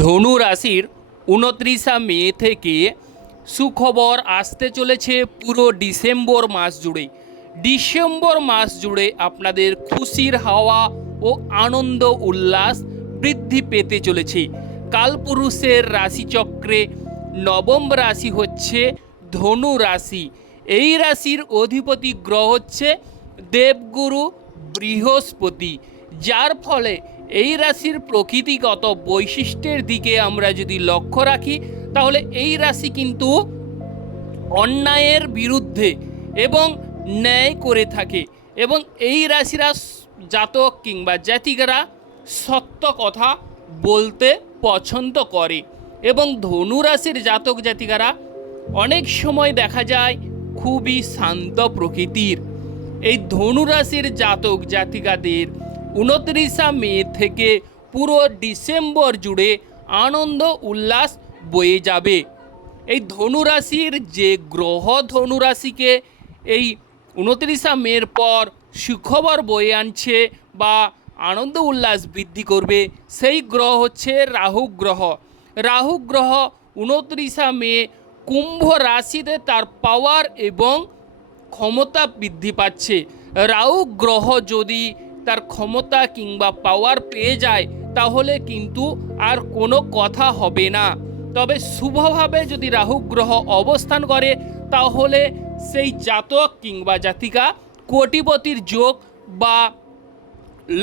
ধনু রাশির উনত্রিশা মে থেকে সুখবর আসতে চলেছে পুরো ডিসেম্বর মাস জুড়ে। ডিসেম্বর মাস জুড়ে আপনাদের খুশির হাওয়া ও আনন্দ উল্লাস বৃদ্ধি পেতে চলেছে। কালপুরুষের রাশিচক্রে নবম রাশি হচ্ছে ধনু রাশি। এই রাশির অধিপতি গ্রহ হচ্ছে দেবগুরু বৃহস্পতি, যার ফলে এই রাশির প্রকৃতিগত বৈশিষ্ট্যের দিকে আমরা যদি লক্ষ্য রাখি, তাহলে এই রাশি কিন্তু অন্যায়ের বিরুদ্ধে এবং ন্যায় করে থাকে এবং এই রাশিরা জাতক কিংবা জাতিকারা সত্য কথা বলতে পছন্দ করে এবং ধনু রাশির জাতক জাতিকারা অনেক সময় দেখা যায় খুবই শান্ত প্রকৃতির। এই ধনু রাশির জাতক জাতিকাদের উনত্রিশা মে থেকে পুরো ডিসেম্বর জুড়ে আনন্দ উল্লাস বয়ে যাবে। এই ধনুরাশির যে গ্রহ ধনুরাশিকে এই উনত্রিশা মের পর সুখবর বয়ে আনছে বা আনন্দ উল্লাস বৃদ্ধি করবে, সেই গ্রহ হচ্ছে রাহু গ্রহ। রাহু গ্রহ উনত্রিশা মে কুম্ভ রাশিতে তার পাওয়ার এবং ক্ষমতা বৃদ্ধি পাচ্ছে। রাহু গ্রহ যদি তার ক্ষমতা কিংবা পাওয়ার পেয়ে যায়, তাহলে কিন্তু আর কোনো কথা হবে না। তবে শুভভাবে যদি রাহু গ্রহ অবস্থান করে, তাহলে সেই জাতক কিংবা জাতিকা কোটিপতির যোগ বা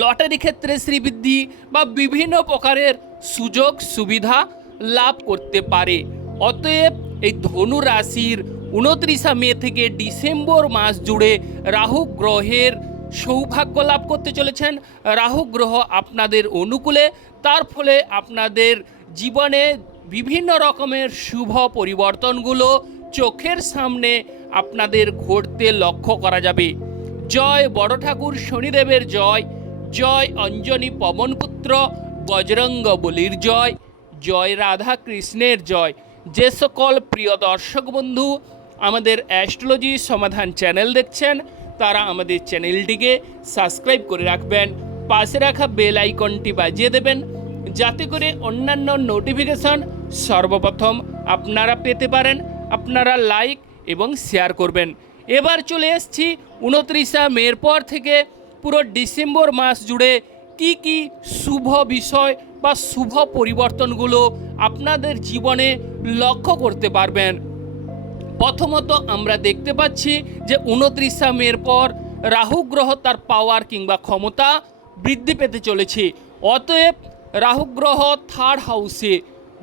লটারি ক্ষেত্রে শ্রীবৃদ্ধি বা বিভিন্ন প্রকারের সুযোগ সুবিধা লাভ করতে পারে। অতএব এই ধনু রাশির উনত্রিশা মে থেকে ডিসেম্বর মাস জুড়ে রাহু গ্রহের সৌভাগ্য লাভ করতে চলেছেন। রাহু গ্রহ আপনাদের অনুকূলে, তার ফলে আপনাদের জীবনে বিভিন্ন রকমের শুভ পরিবর্তনগুলো চোখের সামনে আপনাদের ঘটতে লক্ষ্য করা যাবে। জয় বড় ঠাকুর শনিদেবের জয় জয় অঞ্জনী পবনপুত্র বজরঙ্গ বলির জয় জয় রাধা কৃষ্ণের জয়। যে সকল প্রিয় দর্শক বন্ধু, আমাদের অ্যাস্ট্রোলজি সমাধান চ্যানেল দেখছেন তারা আমাদের চ্যানেলটিকে সাবস্ক্রাইব করে রাখবেন, পাশে রাখা বেল আইকনটি বাজিয়ে দেবেন, যাতে করে অন্যান্য নোটিফিকেশন সর্বপ্রথম আপনারা পেতে পারেন, আপনারা লাইক এবং শেয়ার করবেন। এবার চলে এসছি উনত্রিশা মের পর থেকে পুরো ডিসেম্বর মাস জুড়ে কি কি শুভ বিষয় বা শুভ পরিবর্তনগুলো আপনাদের জীবনে লক্ষ্য করতে পারবেন। প্রথমত আমরা দেখতে পাচ্ছি যে উনত্রিশা মের পর রাহু গ্রহ তার পাওয়ার কিংবা ক্ষমতা বৃদ্ধি পেতে চলেছে। অতএব রাহু গ্রহ থার্ড হাউসে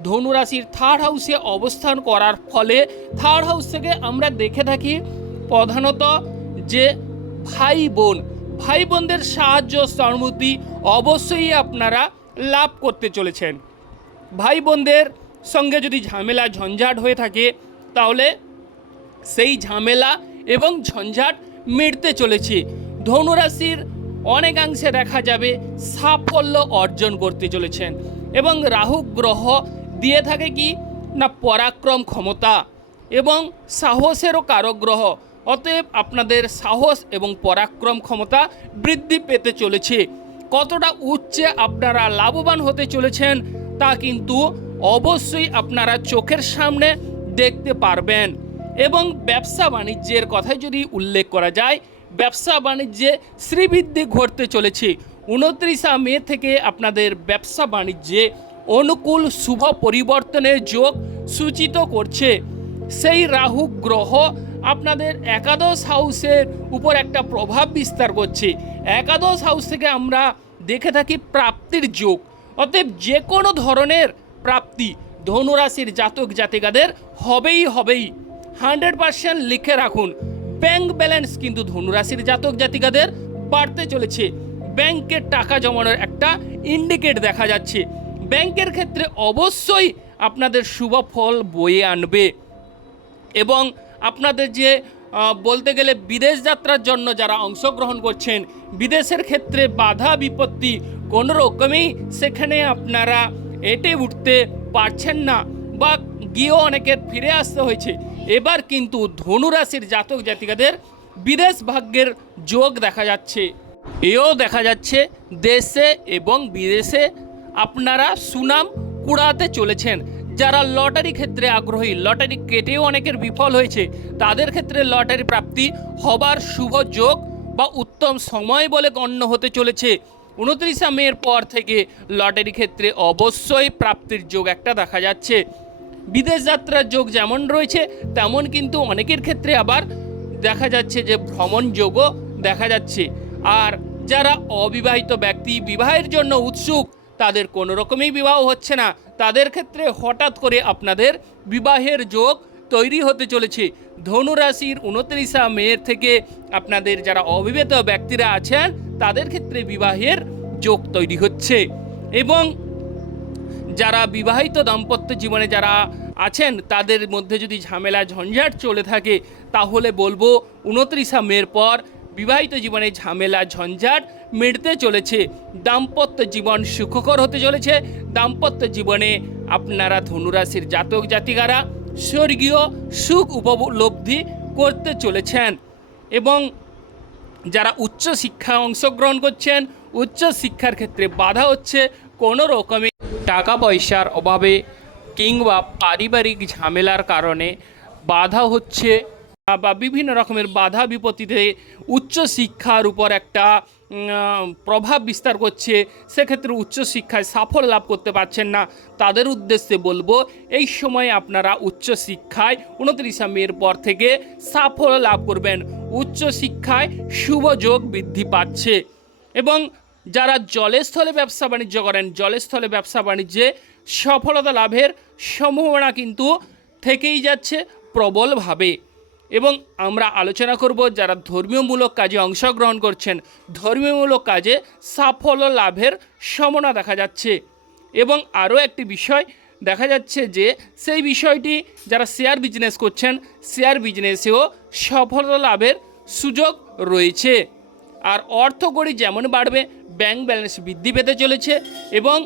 ধনুরাশির থার্ড হাউসে অবস্থান করার ফলে থার্ড হাউস থেকে আমরা দেখে থাকি প্রধানত যে ভাই বোন, ভাই বোনদের সাহায্য সহানুভূতি অবশ্যই আপনারা লাভ করতে চলেছেন। ভাই বোনদের সঙ্গে যদি ঝামেলা, ঝঞ্ঝাট হয়ে থাকে, তাহলে সেই ঝামেলা এবং ঝঞ্ঝাট মিটতে চলেছে। ধনুরাশির অনেকাংশে দেখা যাবে সাফল্য অর্জন করতে চলেছেন এবং রাহু গ্রহ দিয়ে থাকে কি না পরাক্রম ক্ষমতা এবং সাহসেরও কারক গ্রহ। অতএব আপনাদের সাহস এবং পরাক্রম ক্ষমতা বৃদ্ধি পেতে চলেছে। কতটা উচ্চে আপনারা লাভবান হতে চলেছেন তা কিন্তু অবশ্যই আপনারা চোখের সামনে দেখতে পারবেন। এবং ব্যবসা বাণিজ্যের কথাই যদি উল্লেখ করা যায়, ব্যবসা বাণিজ্যে শ্রীবৃদ্ধি ঘটতে চলেছে। উনত্রিশা মে থেকে আপনাদের ব্যবসা বাণিজ্যে অনুকূল শুভ পরিবর্তনের যোগ সূচিত করছে। সেই রাহু গ্রহ আপনাদের একাদশ হাউসের উপর একটা প্রভাব বিস্তার করছে। একাদশ হাউস থেকে আমরা দেখে থাকি প্রাপ্তির যোগ। অতএব যে কোনো ধরনের প্রাপ্তি ধনুরাশির জাতক জাতিকাদের হবেই হবেই। হান্ড্রেড পার্সেন্ট লিখে রাখুন। ব্যাংক ব্যালেন্স কিন্তু ধনুরাশির জাতক জাতিকাদের বাড়তে চলেছে। ব্যাংকের টাকা জমানোর একটা ইন্ডিকেট দেখা যাচ্ছে। ব্যাংকের ক্ষেত্রে অবশ্যই আপনাদের শুভ ফল বয়ে আনবে এবং আপনাদের যে বলতে গেলে বিদেশ যাত্রার জন্য যারা অংশগ্রহণ করছেন, বিদেশের ক্ষেত্রে বাধা বিপত্তি কোনো রকমেই সেখানে আপনারা এটে উঠতে পারছেন না বা গিয়েও অনেকের ফিরে আসতে হয়েছে। এবার কিন্তু ধনুরাশির জাতক জাতিকাদের বিদেশ ভাগ্যের যোগ দেখা যাচ্ছে। এও দেখা যাচ্ছে দেশে এবং বিদেশে আপনারা সুনাম কুড়াতে চলেছেন। যারা লটারি ক্ষেত্রে আগ্রহী, লটারি কেটেও অনেকের বিফল হয়েছে, তাদের ক্ষেত্রে লটারি প্রাপ্তি হবার শুভ যোগ বা উত্তম সময় বলে গণ্য হতে চলেছে। উনত্রিশা মের পর থেকে লটারি ক্ষেত্রে অবশ্যই প্রাপ্তির যোগ একটা দেখা যাচ্ছে। বিদেশ যাত্রার যোগ যেমন রয়েছে, তেমন কিন্তু অনেকের ক্ষেত্রে আবার দেখা যাচ্ছে যে ভ্রমণ যোগও দেখা যাচ্ছে। আর যারা অবিবাহিত ব্যক্তি, বিবাহের জন্য উৎসুক, তাদের কোনো রকমই বিবাহ হচ্ছে না। তাদের ক্ষেত্রে হঠাৎ করে আপনাদের বিবাহের যোগ তৈরি হতে চলেছে। ধনুরাশির উনত্রিশা মেয়ের থেকে আপনাদের যারা অবিবাহিত ব্যক্তিরা আছেন, তাদের ক্ষেত্রে বিবাহের যোগ তৈরি হচ্ছে। এবং যারা বিবাহিত দাম্পত্য জীবনে যারা আছেন, তাদের মধ্যে যদি ঝামেলা, ঝঞ্ঝাট চলে থাকে, তাহলে বলব উনত্রিশা মের পর বিবাহিত জীবনে ঝামেলা, ঝঞ্ঝাট মিটতে চলেছে। দাম্পত্য জীবন সুখকর হতে চলেছে। দাম্পত্য জীবনে আপনারা ধনুরাশির জাতক জাতিকারা স্বর্গীয় সুখ উপলব্ধি করতে চলেছেন এবং যারা উচ্চ শিক্ষায় অংশগ্রহণ করছেন উচ্চ শিক্ষার ক্ষেত্রে বাধা হচ্ছে কোনো রকমে টাকা পয়সার অভাবে কিংবা পারিবারিক ঝামেলার কারণে বাধা হচ্ছে বা বিভিন্ন রকমের বাধা বিপত্তিতে উচ্চশিক্ষার উপর একটা প্রভাব বিস্তার করছে, সেক্ষেত্রে উচ্চশিক্ষায় সাফল্য লাভ করতে পারছেন না। তাদের উদ্দেশ্যে বলব, এই সময় আপনারা উচ্চশিক্ষায় উনত্রিশা মের পর থেকে সাফল্য লাভ করবেন। উচ্চশিক্ষায় শুভযোগ বৃদ্ধি পাচ্ছে এবং যারা জলস্থলে ব্যবসা বাণিজ্য করেন, জলস্থলে ব্যবসা বাণিজ্যে সফলতা লাভের সম্ভাবনা কিন্তু থেকেই যাচ্ছে প্রবলভাবে। এবং আমরা আলোচনা করব যারা ধর্মীয়মূলক কাজে অংশগ্রহণ করছেন, ধর্মীয়মূলক কাজে সাফল্য লাভের সম্ভাবনা দেখা যাচ্ছে। এবং আরও একটি বিষয় দেখা যাচ্ছে যে, সেই বিষয়টি যারা শেয়ার বিজনেস করছেন, শেয়ার বিজনেসেও সফলতা লাভের সুযোগ রয়েছে। আর অর্থকড়ি যেমন বাড়বে ব্যাংক ব্যালেন্স বৃদ্ধি পেতে চলেছে এবং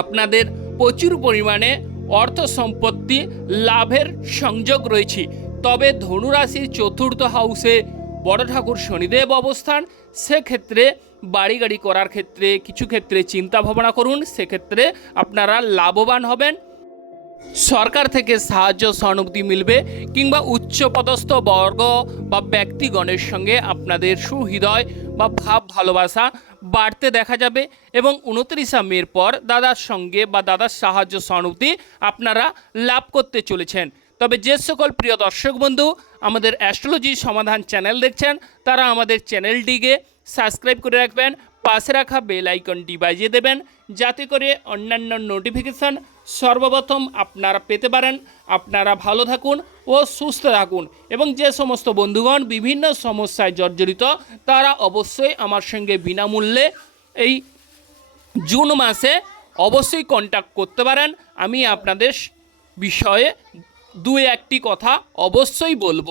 আপনাদের প্রচুর পরিমাণে অর্থ সম্পত্তি লাভের সংযোগ রয়েছে। তবে ধনুরাশির চতুর্থ হাউসে বড় ঠাকুর শনিদেব অবস্থান। সেক্ষেত্রে বাড়ি গাড়ি করার ক্ষেত্রে কিছু ক্ষেত্রে চিন্তা ভাবনা করুন। সেক্ষেত্রে আপনারা লাভবান হবেন। সরকার থেকে সাহায্য সহানুভূতি মিলবে কিংবা উচ্চপদস্থ বর্গ বা ব্যক্তিগণের সঙ্গে আপনাদের সুহৃদয় বা ভাব ভালোবাসা বাড়তে দেখা যাবে এবং উনত্রিশা মের পর দাদার সঙ্গে বা দাদার সাহায্য সহানুভূতি আপনারা লাভ করতে চলেছেন। তবে যে সকল প্রিয় দর্শক বন্ধু আমাদের অ্যাস্ট্রোলজি সমাধান চ্যানেল দেখছেন, তারা আমাদের চ্যানেলটিকে সাবস্ক্রাইব করে রাখবেন, পাশে রাখা বেল আইকনটি বাজিয়ে দেবেন, যাতে করে অন্যান্য নোটিফিকেশান সর্বপ্রথম আপনারা পেতে পারেন। আপনারা ভালো থাকুন ও সুস্থ থাকুন। এবং যে সমস্ত বন্ধুগণ বিভিন্ন সমস্যায় জর্জরিত, তারা অবশ্যই আমার সঙ্গে বিনামূল্যে এই জুন মাসে অবশ্যই কন্ট্যাক্ট করতে পারেন। আমি আপনাদের বিষয়ে দু একটি কথা অবশ্যই বলব।